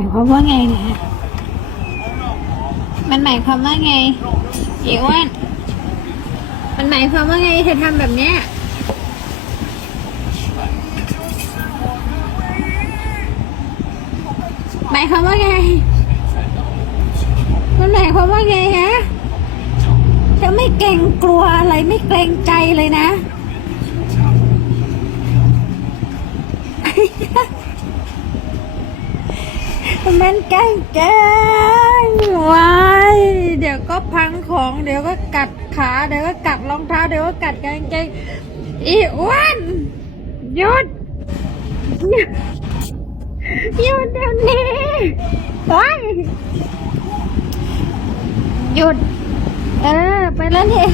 ายความว่าไงเนี่ยมันหมายความว่าไงอีอ้วนมันหมายความว่าไงเธอทำแบบเนี้ยหมายความว่าไง มันหมายความว่าไงฮะเธอไม่เกรงกลัวอะไรไม่เกรงใจเลยนะ มันแกล้งแกล้งวายเดี๋ยวก็พังของ เดี๋ยวก็กัดขา เดี๋ยวก็กัดรองเท้า เดี๋ยวก็กัดกางเกงอีอ้วนหยุดหยุดเดี๋ยวนี้โอ้ยหยุด เออ ไปแล้วเนี่ย